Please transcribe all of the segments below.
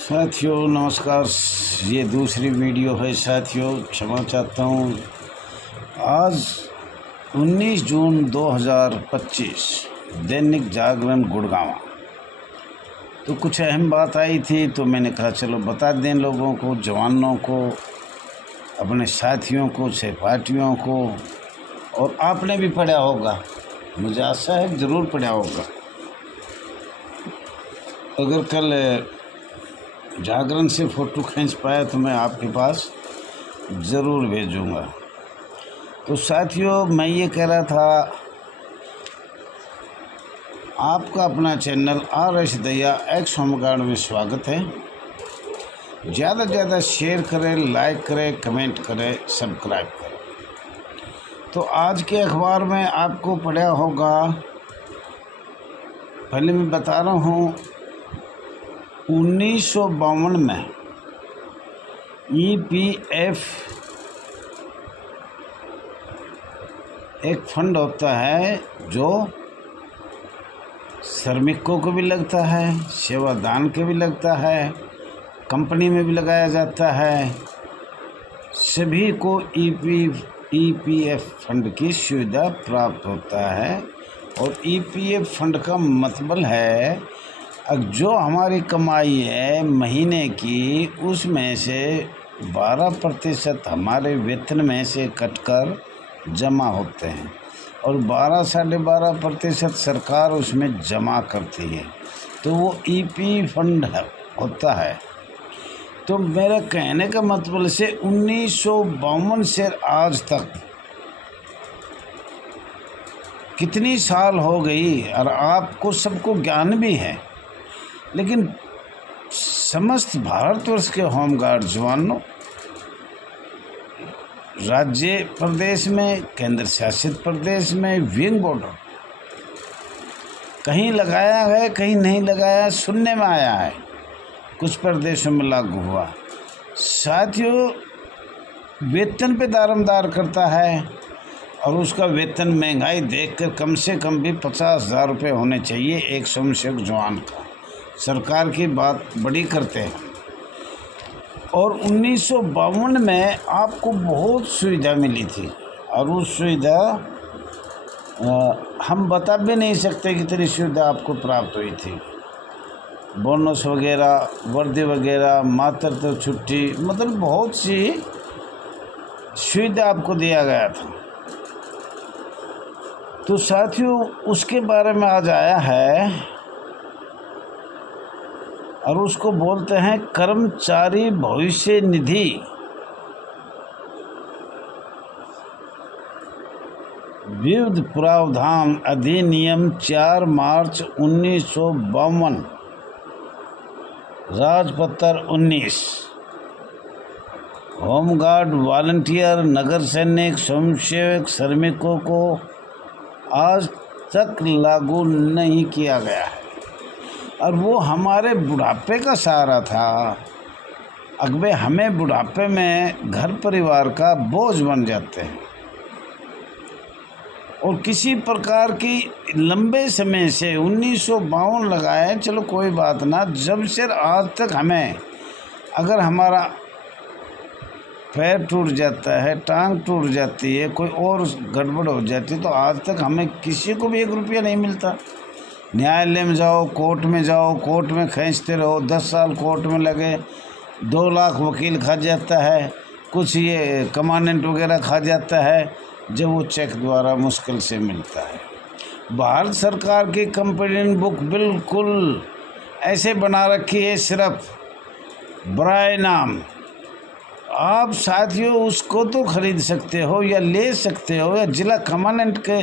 साथियों नमस्कार। ये दूसरी वीडियो है साथियों, क्षमा चाहता हूँ। आज 19 जून 2025 दैनिक जागरण गुड़गांव, तो कुछ अहम बात आई थी तो मैंने कहा चलो बता दें लोगों को, जवानों को, अपने साथियों को, सहपाठियों को। और आपने भी पढ़ा होगा, मुझे आशा है ज़रूर पढ़ा होगा। अगर कल जागरण से फ़ोटो खींच पाया तो मैं आपके पास ज़रूर भेजूँगा। तो साथियों, मैं ये कह रहा था, आपका अपना चैनल RS दया एक्स होमगार्ड में स्वागत है। ज़्यादा से ज़्यादा शेयर करें, लाइक करें, कमेंट करें, सब्सक्राइब करें। तो आज के अखबार में आपको पढ़ा होगा, पहले मैं बता रहा हूँ, 1952 में EPF एक फंड होता है जो श्रमिकों को भी लगता है, सेवादान के भी लगता है, कंपनी में भी लगाया जाता है। सभी को EPF फंड की सुविधा प्राप्त होता है। और EPF फंड का मतलब है जो हमारी कमाई है महीने की, उसमें से 12% हमारे वेतन में से कटकर जमा होते हैं और 12-12.5% सरकार उसमें जमा करती है। तो वो EP फंड होता है। तो मेरा कहने का मतलब से 1952 से आज तक कितनी साल हो गई, और आपको सबको ज्ञान भी है, लेकिन समस्त भारतवर्ष के होमगार्ड जवानों, राज्य प्रदेश में, केंद्र शासित प्रदेश में, विंग बॉर्डर, कहीं लगाया है कहीं नहीं लगाया, सुनने में आया है, कुछ प्रदेशों में लागू हुआ। साथियों, वेतन पे दारोमदार करता है और उसका वेतन महंगाई देखकर कम से कम भी 50,000 रुपये होने चाहिए एक स्वयंसेवक जवान का। सरकार की बात बड़ी करते हैं। और 1952 में आपको बहुत सुविधा मिली थी, और उस सुविधा हम बता भी नहीं सकते कितनी सुविधा आपको प्राप्त हुई थी। बोनस वगैरह, वर्दी वगैरह, मातृत्व छुट्टी, मतलब बहुत सी सुविधा आपको दिया गया था। तो साथियों, उसके बारे में आज आया है, और उसको बोलते हैं कर्मचारी भविष्य निधि। विविध प्रावधान अधिनियम 4 मार्च 1952, राजपत्र 19। होमगार्ड, वॉलंटियर, नगर सैनिक, स्वयंसेवक, श्रमिकों को आज तक लागू नहीं किया गया है, और वो हमारे बुढ़ापे का सहारा था। अगबे हमें बुढ़ापे में घर परिवार का बोझ बन जाते हैं, और किसी प्रकार की लंबे समय से 1952 लगाए, चलो कोई बात ना, जब से आज तक हमें, अगर हमारा पैर टूट जाता है, टांग टूट जाती है, कोई और गड़बड़ हो जाती है, तो आज तक हमें किसी को भी 1 रुपया नहीं मिलता। न्यायालय में जाओ, कोर्ट में जाओ, कोर्ट में खींचते रहो, 10 साल कोर्ट में लगे, 2 लाख वकील खा जाता है, कुछ ये कमांडेंट वगैरह खा जाता है, जब वो चेक द्वारा मुश्किल से मिलता है। भारत सरकार की कंप्लेंट बुक बिल्कुल ऐसे बना रखी है, सिर्फ बराए नाम। आप साथियों उसको तो ख़रीद सकते हो या ले सकते हो, या जिला कमांडेंट के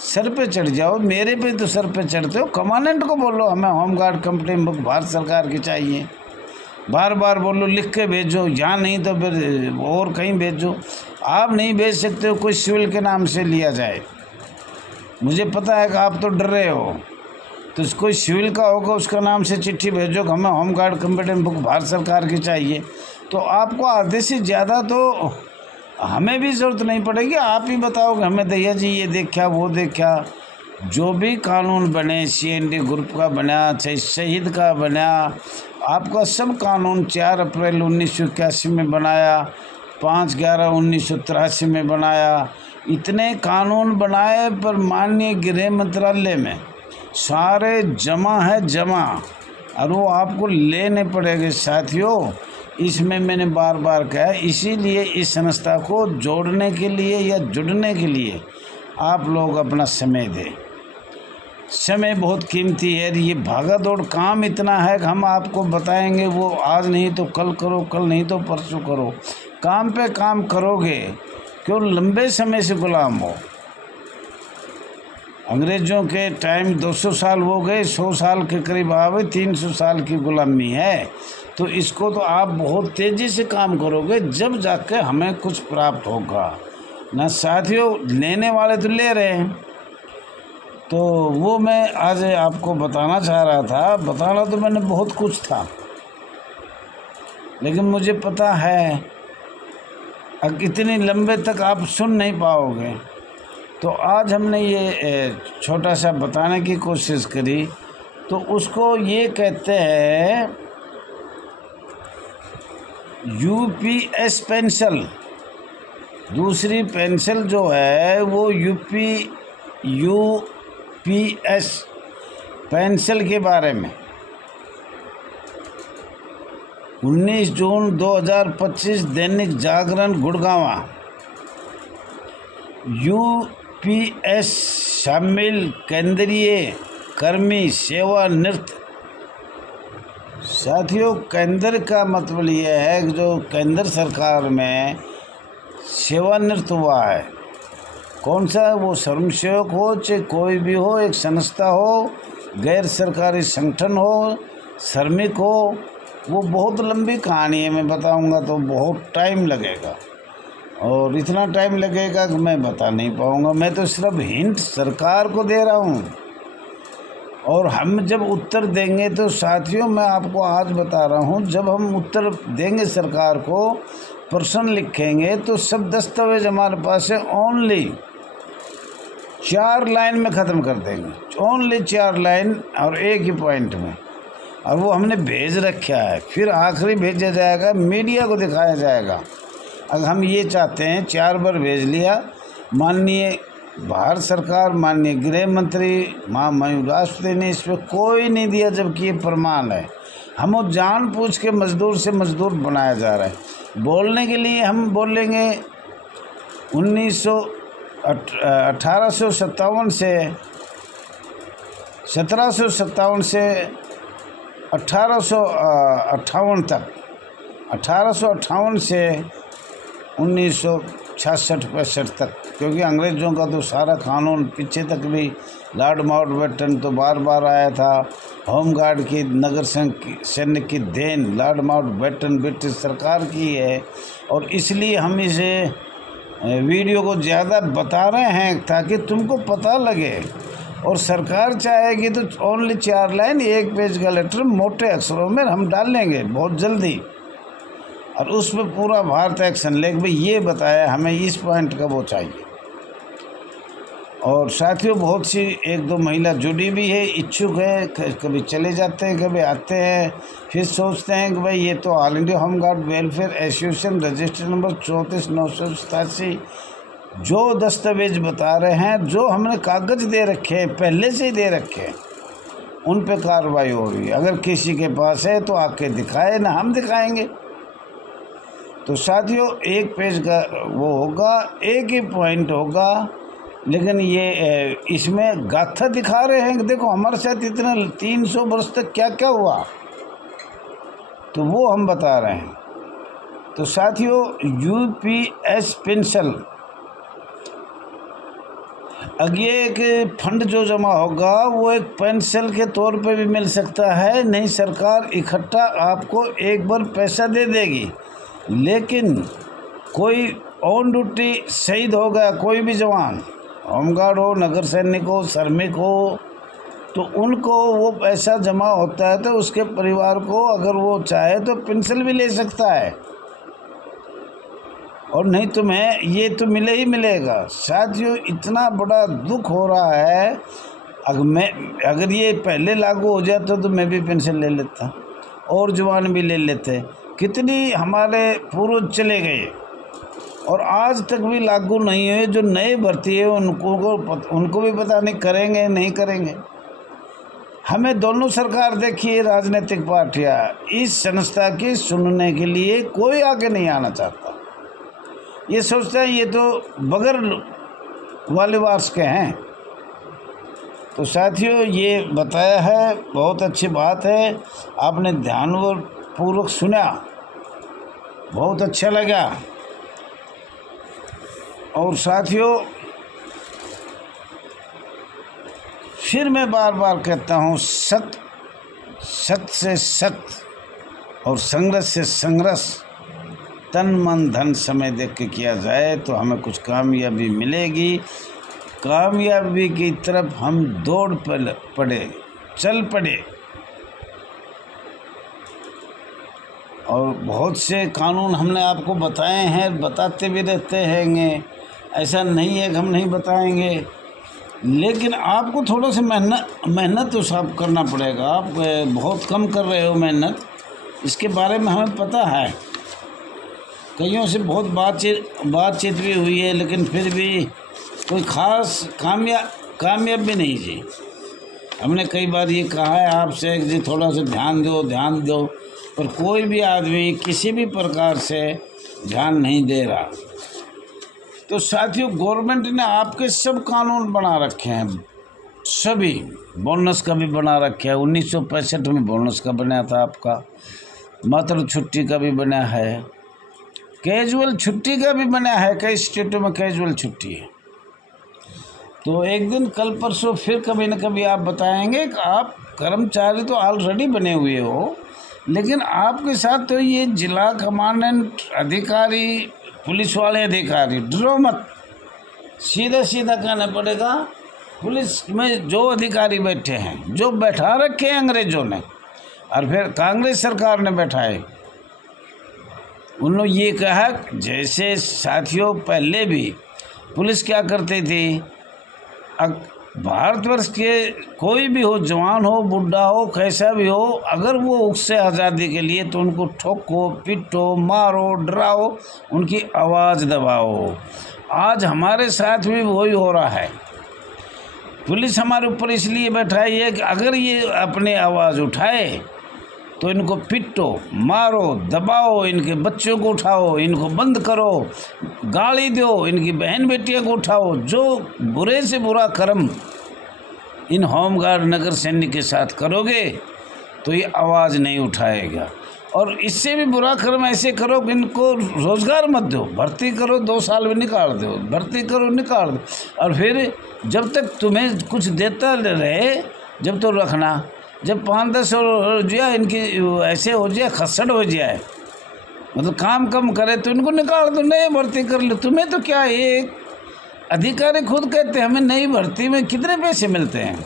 सर पे चढ़ जाओ। मेरे पे तो सर पे चढ़ते हो, कमांडेंट को बोलो हमें होमगार्ड कंप्लेंट बुक भारत सरकार की चाहिए। बार बार बोलो, लिख के भेजो, यहाँ नहीं तो फिर और कहीं भेजो। आप नहीं भेज सकते हो, कोई सिविल के नाम से लिया जाए। मुझे पता है कि आप तो डर रहे हो, तो कोई सिविल का होगा, उसका नाम से चिट्ठी भेजो कि हमें होमगार्ड कंप्लेंट बुक भारत सरकार की चाहिए। तो आपको आधे से ज़्यादा तो हमें भी ज़रूरत नहीं पड़ेगी, आप ही बताओगे हमें दैया जी ये देखा वो देखा, जो भी कानून बने, CND ग्रुप का बना, चाहे शहीद का बना, आपका सब कानून 4 अप्रैल 1981 में बनाया, 5/11/1983 में बनाया, इतने कानून बनाए, पर माननीय गृह मंत्रालय में सारे जमा है जमा, और वो आपको लेने पड़ेंगे साथियों। इसमें मैंने बार बार कहा, इसीलिए इस संस्था को जोड़ने के लिए या जुड़ने के लिए आप लोग अपना समय दें। समय बहुत कीमती है। ये भागा दौड़ काम इतना है कि हम आपको बताएंगे वो आज नहीं तो कल करो, कल नहीं तो परसों करो। काम पे काम करोगे क्यों लंबे समय से गुलाम हो। अंग्रेज़ों के टाइम 200 साल हो गए, 100 साल के करीब आवे, 300 साल की गुलामी है। तो इसको तो आप बहुत तेज़ी से काम करोगे, जब जाके हमें कुछ प्राप्त होगा ना साथियों। लेने वाले तो ले रहे हैं, तो वो मैं आज आपको बताना चाह रहा था। बताना तो मैंने बहुत कुछ था, लेकिन मुझे पता है अब इतनी लंबे तक आप सुन नहीं पाओगे, तो आज हमने ये छोटा सा बताने की कोशिश करी। तो उसको ये कहते हैं UPS पेंशन। दूसरी पेंशन जो है वो UPS पेंशन के बारे में 19 जून 2025 दैनिक जागरण गुड़गांव। UPS शामिल केंद्रीय कर्मी सेवानिवृत्त। साथियों, केंद्र का मतलब ये है कि जो केंद्र सरकार में सेवानिवृत्त हुआ है, कौन सा, वो स्वयंसेवक हो चाहे कोई भी हो, एक संस्था हो, गैर सरकारी संगठन हो, श्रमिक हो, वो बहुत लंबी कहानी है। मैं बताऊंगा तो बहुत टाइम लगेगा, और इतना टाइम लगेगा कि मैं बता नहीं पाऊंगा। मैं तो सिर्फ हिंट सरकार को दे रहा हूँ, और हम जब उत्तर देंगे तो साथियों, मैं आपको आज बता रहा हूँ, जब हम उत्तर देंगे सरकार को, प्रश्न लिखेंगे, तो सब दस्तावेज हमारे पास है। ओनली 4 लाइन में ख़त्म कर देंगे, ओनली 4 लाइन और एक ही पॉइंट में, और वो हमने भेज रखा है। फिर आखिरी भेजा जाएगा, मीडिया को दिखाया जाएगा। अगर हम ये चाहते हैं, 4 बार भेज लिया, माननीय भारत सरकार, माननीय गृह मंत्री, माननीय राष्ट्रपति ने इस पर कोई नहीं दिया, जबकि ये प्रमाण है। हम जानबूझ के मजदूर से मजदूर बनाया जा रहा है। बोलने के लिए हम बोलेंगे 1857 से 1757 से 1858 तक, 1858 से 1966-65 तक, क्योंकि अंग्रेज़ों का तो सारा कानून पीछे तक भी, लॉर्ड माउंटबेटन तो बार बार आया था। होमगार्ड की, नगर सैन्य की देन लॉर्ड माउंटबेटन ब्रिटिश सरकार की है, और इसलिए हम इसे वीडियो को ज़्यादा बता रहे हैं ताकि तुमको पता लगे। और सरकार चाहेगी तो ओनली 4 लाइन, 1 पेज का लेटर मोटे अक्षरों में हम डालेंगे बहुत जल्दी, और उस पर पूरा भारत एक्शन लेके भाई ये बताया हमें इस पॉइंट का वो चाहिए। और साथियों, बहुत सी 1-2 महिला जुड़ी भी है, इच्छुक है, कभी चले जाते हैं, कभी आते हैं, फिर सोचते हैं कि भाई ये तो all India home guard welfare association register number 34,987 जो दस्तावेज बता रहे हैं, जो हमने कागज़ दे रखे हैं, पहले से ही दे रखे हैं, उन पे कार्रवाई हो रही है। अगर किसी के पास है तो आके दिखाए, ना हम दिखाएंगे। तो साथियों, 1 पेज का वो होगा, एक ही पॉइंट होगा, लेकिन ये इसमें गाथा दिखा रहे हैं कि देखो हमारे साथ इतना 300 वर्ष तक क्या क्या हुआ, तो वो हम बता रहे हैं। तो साथियों, UPS पेंशन, अब ये एक फंड जो जमा होगा वो एक पेंशन के तौर पे भी मिल सकता है। नहीं, सरकार इकट्ठा आपको एक बार पैसा दे देगी, लेकिन कोई ऑन ड्यूटी शहीद हो गया, कोई भी जवान, होमगार्ड हो, नगर सैनिक हो, श्रमिक हो, तो उनको वो पैसा जमा होता है, तो उसके परिवार को अगर वो चाहे तो पेंशन भी ले सकता है। और नहीं तुम्हें ये तो मिले ही मिलेगा। साथियों, इतना बड़ा दुख हो रहा है। अगर ये पहले लागू हो जाता तो मैं भी पेंशन ले लेता और जवान भी ले लेते। कितनी हमारे पूर्वज चले गए और आज तक भी लागू नहीं हुए। जो नए भर्ती है उनको भी पता नहीं करेंगे नहीं करेंगे। हमें दोनों सरकार देखिए, राजनीतिक पार्टियां इस संस्था की सुनने के लिए कोई आगे नहीं आना चाहता। ये सोचते हैं ये तो बगैर वाले वार्स के हैं। तो साथियों, ये बताया है, बहुत अच्छी बात है। आपने ध्यानपूर्वक सुना, बहुत अच्छा लगा। और साथियों, फिर मैं बार बार कहता हूँ, सत्य से सत्य और संघर्ष से संघर्ष, तन मन धन समय देख के किया जाए तो हमें कुछ कामयाबी मिलेगी। कामयाबी की तरफ हम दौड़ पड़े, चल पड़े। और बहुत से कानून हमने आपको बताए हैं, बताते भी रहते हैं। ऐसा नहीं है कि हम नहीं बताएंगे, लेकिन आपको थोड़ा सा मेहनत तो सब करना पड़ेगा। आप बहुत कम कर रहे हो मेहनत, इसके बारे में हमें पता है। कईयों से बहुत बातचीत भी हुई है, लेकिन फिर भी कोई ख़ास कामयाब भी नहीं जी। हमने कई बार ये कहा है आपसे कि जी थोड़ा सा ध्यान दो, पर कोई भी आदमी किसी भी प्रकार से ध्यान नहीं दे रहा। तो साथियों, गवर्नमेंट ने आपके सब कानून बना रखे हैं, सभी। बोनस का भी बना रखा है, 1965 में बोनस का बना था आपका। मातृ छुट्टी का भी बना है, कैजुअल छुट्टी का भी बना है। कई स्टेटों में कैजुअल छुट्टी है। तो एक दिन कल परसों फिर कभी न कभी आप बताएंगे कि आप कर्मचारी तो ऑलरेडी बने हुए हो, लेकिन आपके साथ तो ये जिला कमांडेंट अधिकारी, पुलिस वाले अधिकारी, डरो मत। सीधा कहना पड़ेगा। पुलिस में जो अधिकारी बैठे हैं, जो बैठा रखे हैं अंग्रेज़ों ने और फिर कांग्रेस सरकार ने बैठाए, उन्होंने ये कहा, जैसे साथियों पहले भी पुलिस क्या करती थी, भारतवर्ष के कोई भी हो, जवान हो, बुढ़ा हो, कैसा भी हो, अगर वो उससे आज़ादी के लिए, तो उनको ठोको, पीटो, मारो, डराओ, उनकी आवाज़ दबाओ। आज हमारे साथ भी वही हो रहा है। पुलिस हमारे ऊपर इसलिए बैठाई है कि अगर ये अपनी आवाज़ उठाए तो इनको पीटो, मारो, दबाओ, इनके बच्चों को उठाओ, इनको बंद करो, गाली दो, इनकी बहन बेटियों को उठाओ। जो बुरे से बुरा कर्म इन होमगार्ड नगर सैनिक के साथ करोगे तो ये आवाज़ नहीं उठाएगा। और इससे भी बुरा कर्म ऐसे करो कि इनको रोज़गार मत दो, भर्ती करो, 2 साल में निकाल दो, भर्ती करो, निकाल दो। और फिर जब तक तुम्हें कुछ देता रहे, जब तो रखना। जब 5-10 हो जाए, इनकी ऐसे हो जाए, खसड़ हो जाए, मतलब काम कम करे, तो इनको निकाल दो, नए भर्ती कर लो। तुम्हें तो क्या, एक अधिकारी खुद कहते हैं हमें नई भर्ती में कितने पैसे मिलते हैं।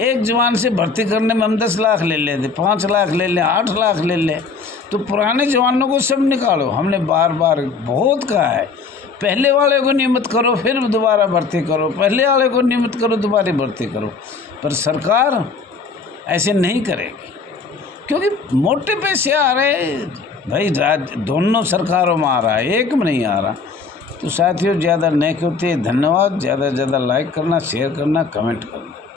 एक जवान से भर्ती करने में हम 10 लाख ले लेते, 5 लाख ले लें, 8 लाख ले लें। तो पुराने जवानों को सब निकालो। हमने बार बार बहुत कहा है, पहले वाले को नियमित करो, फिर दोबारा भर्ती करो, पहले वाले को नियमित करो, दोबारा भर्ती करो। पर सरकार ऐसे नहीं करेगी, क्योंकि मोटे पैसे आ रहे भाई, दोनों सरकारों में आ रहा है, एक में नहीं आ रहा। तो साथियों, ज़्यादा नहीं होती। धन्यवाद। ज़्यादा से ज़्यादा लाइक करना, शेयर करना, कमेंट करना।